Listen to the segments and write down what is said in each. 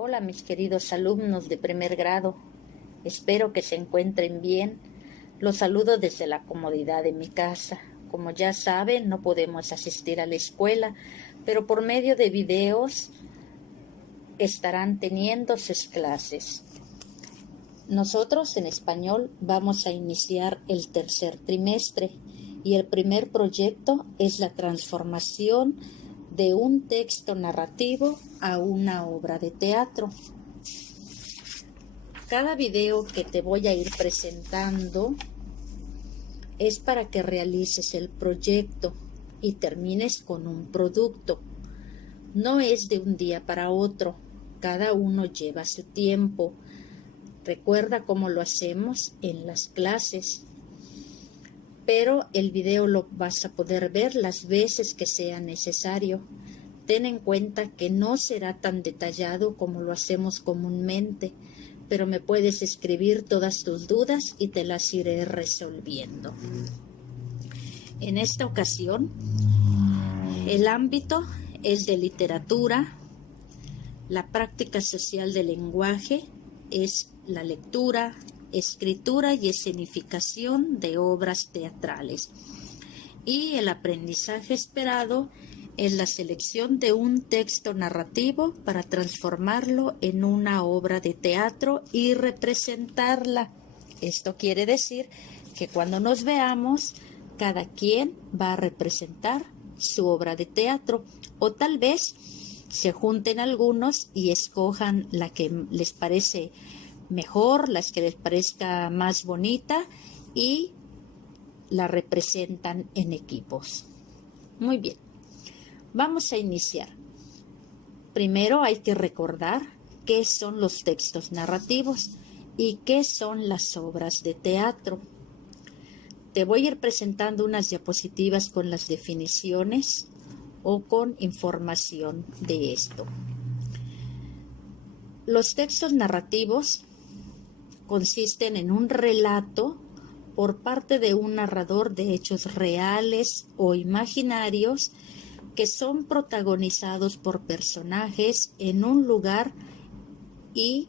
Hola mis queridos alumnos de primer grado, espero que se encuentren bien. Los saludo desde la comodidad de mi casa. Como ya saben, no podemos asistir a la escuela, pero por medio de videos estarán teniendo sus clases. Nosotros en español vamos a iniciar el tercer trimestre y el primer proyecto es la transformación de un texto narrativo a una obra de teatro. Cada video que te voy a ir presentando es para que realices el proyecto y termines con un producto. No es de un día para otro, cada uno lleva su tiempo. Recuerda cómo lo hacemos en las clases, pero el video lo vas a poder ver las veces que sea necesario. Ten en cuenta que no será tan detallado como lo hacemos comúnmente, pero me puedes escribir todas tus dudas y te las iré resolviendo. En esta ocasión, el ámbito es de literatura, la práctica social del lenguaje es la lectura, escritura y escenificación de obras teatrales. Y el aprendizaje esperado es la selección de un texto narrativo para transformarlo en una obra de teatro y representarla. Esto quiere decir que cuando nos veamos, cada quien va a representar su obra de teatro, o tal vez se junten algunos y escojan la que les parece mejor, las que les parezca más bonita y la representan en equipos. Muy bien, vamos a iniciar. Primero hay que recordar qué son los textos narrativos y qué son las obras de teatro. Te voy a ir presentando unas diapositivas con las definiciones o con información de esto. Los textos narrativos consisten en un relato por parte de un narrador de hechos reales o imaginarios que son protagonizados por personajes en un lugar y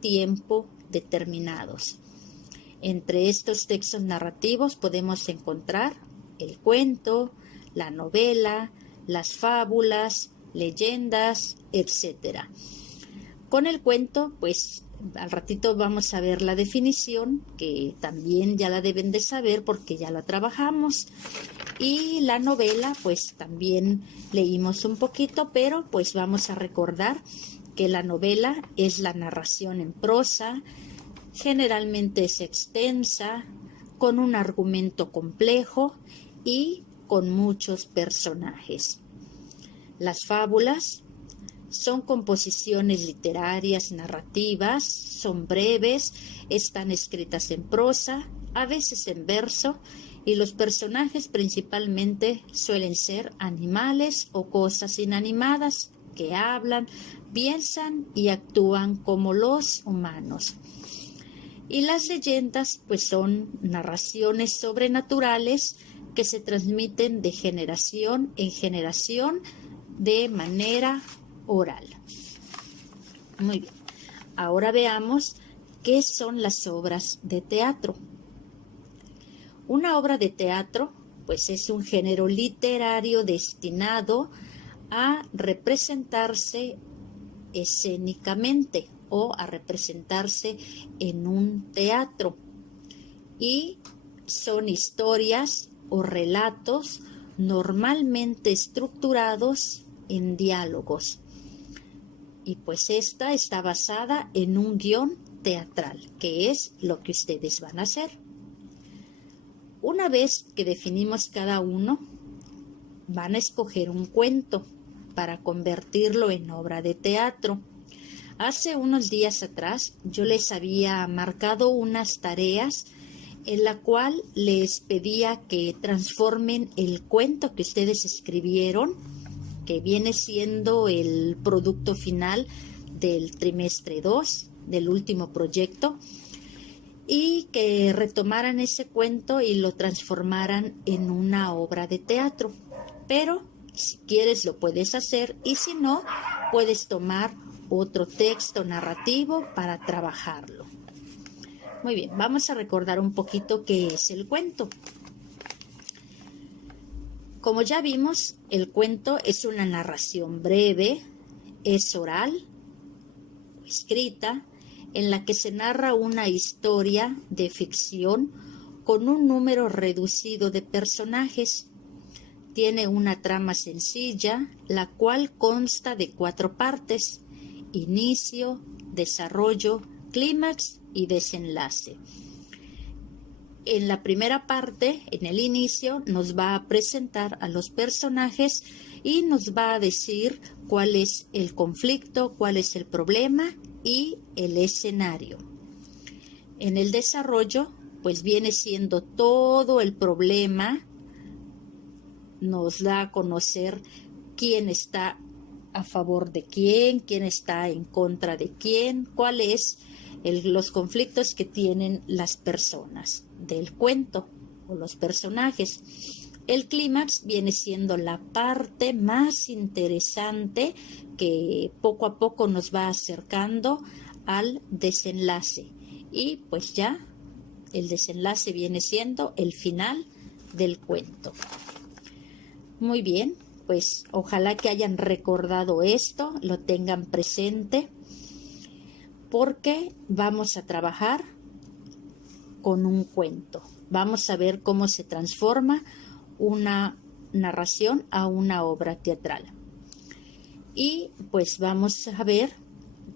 tiempo determinados. Entre estos textos narrativos podemos encontrar el cuento, la novela, las fábulas, leyendas, etc. Con el cuento, pues al ratito vamos a ver la definición, que también ya la deben de saber porque ya la trabajamos. Y la novela, pues también leímos un poquito, pero pues vamos a recordar que la novela es la narración en prosa, generalmente es extensa, con un argumento complejo y con muchos personajes. Las fábulas son composiciones literarias, narrativas, son breves, están escritas en prosa, a veces en verso, y los personajes principalmente suelen ser animales o cosas inanimadas que hablan, piensan y actúan como los humanos. Y las leyendas pues son narraciones sobrenaturales que se transmiten de generación en generación de manera oral. Muy bien. Ahora veamos qué son las obras de teatro. Una obra de teatro pues es un género literario destinado a representarse escénicamente o a representarse en un teatro, y son historias o relatos normalmente estructurados en diálogos, y pues esta está basada en un guión teatral, que es lo que ustedes van a hacer. Una vez que definimos cada uno, van a escoger un cuento para convertirlo en obra de teatro. Hace unos días atrás yo les había marcado unas tareas en la cual les pedía que transformen el cuento que ustedes escribieron, que viene siendo el producto final del trimestre 2, del último proyecto, y que retomaran ese cuento y lo transformaran en una obra de teatro. Pero si quieres lo puedes hacer, y si no, puedes tomar otro texto narrativo para trabajarlo. Muy bien, vamos a recordar un poquito qué es el cuento. Como ya vimos, el cuento es una narración breve, es oral, escrita, en la que se narra una historia de ficción con un número reducido de personajes. Tiene una trama sencilla, la cual consta de 4 partes: inicio, desarrollo, clímax y desenlace. En la primera parte, en el inicio, nos va a presentar a los personajes y nos va a decir cuál es el conflicto, cuál es el problema y el escenario. En el desarrollo, pues viene siendo todo el problema, nos da a conocer quién está a favor de quién está en contra de quién, cuáles los conflictos que tienen las personas del cuento o los personajes. El clímax viene siendo la parte más interesante que poco a poco nos va acercando al desenlace. Y pues ya el desenlace viene siendo el final del cuento. Muy bien, pues ojalá que hayan recordado esto, lo tengan presente, porque vamos a trabajar con un cuento. Vamos a ver cómo se transforma una narración a una obra teatral. Y pues vamos a ver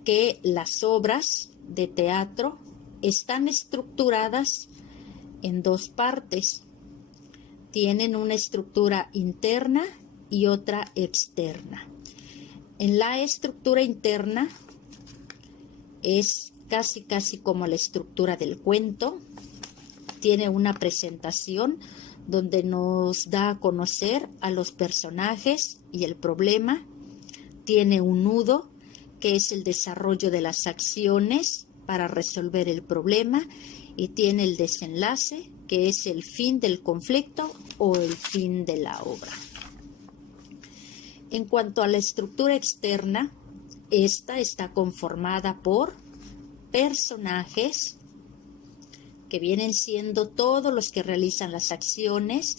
que las obras de teatro están estructuradas en 2 partes. Tienen una estructura interna y otra externa. En la estructura interna es casi como la estructura del cuento. Tiene una presentación donde nos da a conocer a los personajes y el problema. Tiene un nudo, que es el desarrollo de las acciones para resolver el problema, y tiene el desenlace, que es el fin del conflicto o el fin de la obra. En cuanto a la estructura externa, esta está conformada por personajes que vienen siendo todos los que realizan las acciones.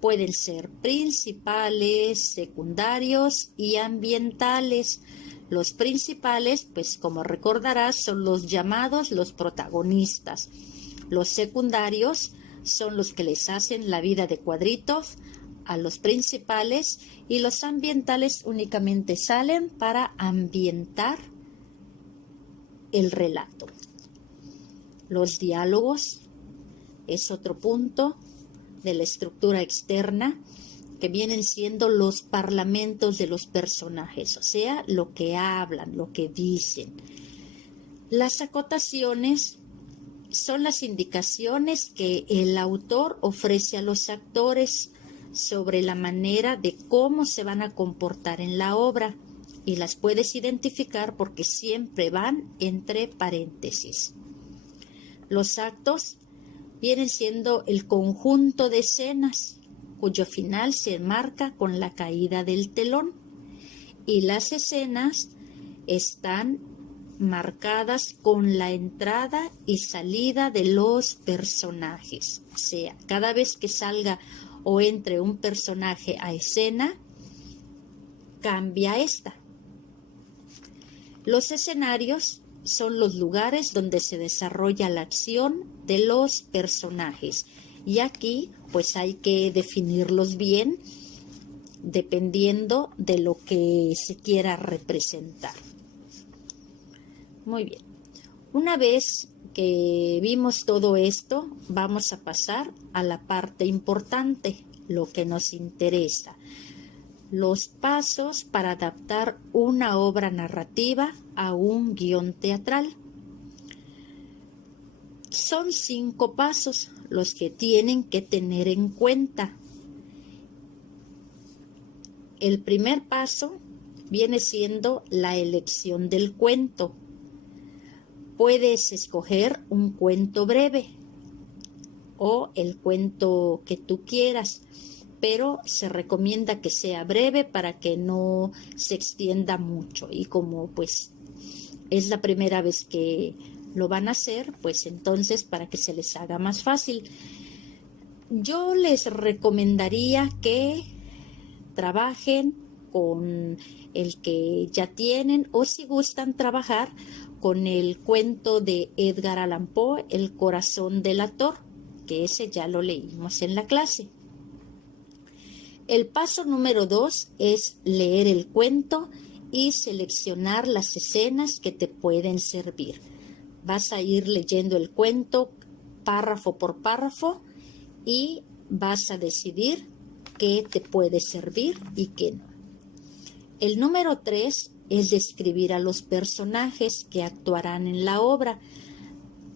Pueden ser principales, secundarios y ambientales. Los principales, pues como recordarás, son los llamados los protagonistas. Los secundarios son los que les hacen la vida de cuadritos a los principales, y los ambientales únicamente salen para ambientar el relato. Los diálogos es otro punto de la estructura externa, que vienen siendo los parlamentos de los personajes, o sea, lo que hablan, lo que dicen. Las acotaciones son las indicaciones que el autor ofrece a los actores sobre la manera de cómo se van a comportar en la obra, y las puedes identificar porque siempre van entre paréntesis. Los actos vienen siendo el conjunto de escenas cuyo final se enmarca con la caída del telón, y las escenas están marcadas con la entrada y salida de los personajes. O sea, cada vez que salga o entre un personaje a escena, cambia esta. Los escenarios son los lugares donde se desarrolla la acción de los personajes, y aquí pues hay que definirlos bien dependiendo de lo que se quiera representar. Muy bien, una vez que vimos todo esto, vamos a pasar a la parte importante, lo que nos interesa: los pasos para adaptar una obra narrativa a un guión teatral. Son 5 pasos los que tienen que tener en cuenta. El primer paso viene siendo la elección del cuento. Puedes escoger un cuento breve o el cuento que tú quieras, pero se recomienda que sea breve para que no se extienda mucho, y como pues es la primera vez que lo van a hacer, pues entonces para que se les haga más fácil, yo les recomendaría que trabajen con el que ya tienen o si gustan trabajar con el cuento de Edgar Allan Poe, El corazón delator, que ese ya lo leímos en la clase. El paso número 2 es leer el cuento y seleccionar las escenas que te pueden servir. Vas a ir leyendo el cuento párrafo por párrafo y vas a decidir qué te puede servir y qué no. El número 3 es describir a los personajes que actuarán en la obra.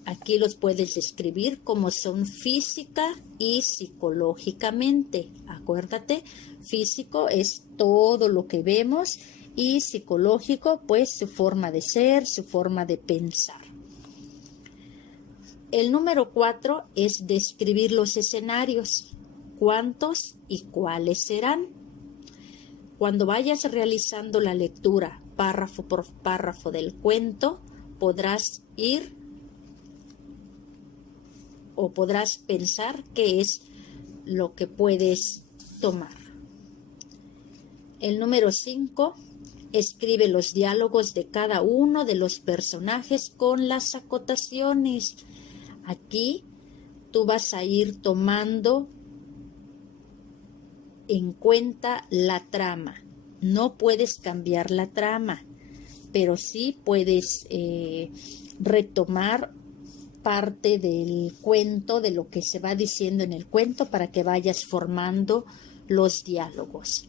Aquí los puedes describir como son física y psicológicamente. Acuérdate, físico es todo lo que vemos y psicológico, pues su forma de ser, su forma de pensar. El número 4 es describir los escenarios. ¿Cuántos y cuáles serán? Cuando vayas realizando la lectura párrafo por párrafo del cuento, podrás ir o podrás pensar qué es lo que puedes tomar. El número 5, escribe los diálogos de cada uno de los personajes con las acotaciones. Aquí tú vas a ir tomando en cuenta la trama. No puedes cambiar la trama, pero sí puedes retomar parte del cuento, de lo que se va diciendo en el cuento, para que vayas formando los diálogos.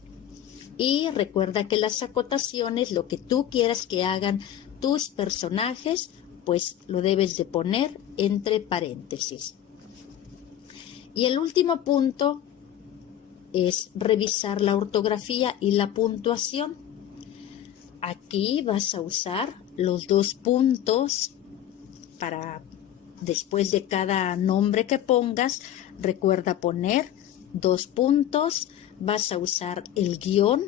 Y recuerda que las acotaciones, lo que tú quieras que hagan tus personajes, pues lo debes de poner entre paréntesis. Y el último punto es revisar la ortografía y la puntuación. Aquí vas a usar los 2 puntos para, después de cada nombre que pongas, recuerda poner 2 puntos. Vas a usar el guión,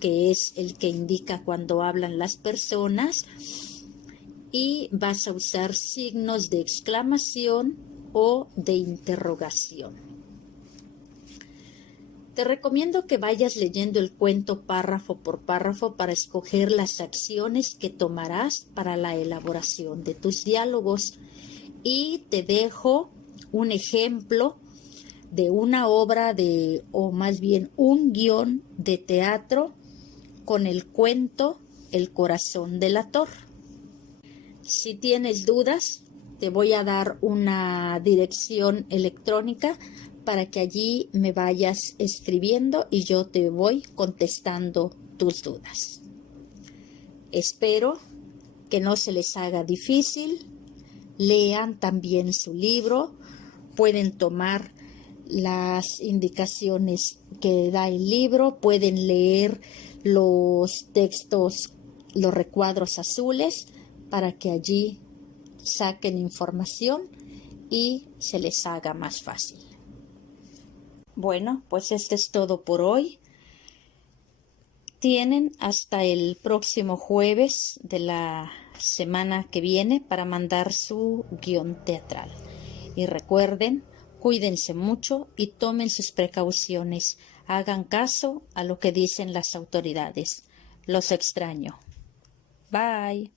que es el que indica cuando hablan las personas, y vas a usar signos de exclamación o de interrogación. Te recomiendo que vayas leyendo el cuento párrafo por párrafo para escoger las acciones que tomarás para la elaboración de tus diálogos. Y te dejo un ejemplo de una obra o más bien un guión de teatro con el cuento El corazón delator. Si tienes dudas, te voy a dar una dirección electrónica para que allí me vayas escribiendo y yo te voy contestando tus dudas. Espero que no se les haga difícil. Lean también su libro. Pueden tomar las indicaciones que da el libro. Pueden leer los textos, los recuadros azules, para que allí saquen información y se les haga más fácil. Bueno, pues esto es todo por hoy. Tienen hasta el próximo jueves de la semana que viene para mandar su guión teatral. Y recuerden, cuídense mucho y tomen sus precauciones. Hagan caso a lo que dicen las autoridades. Los extraño. Bye.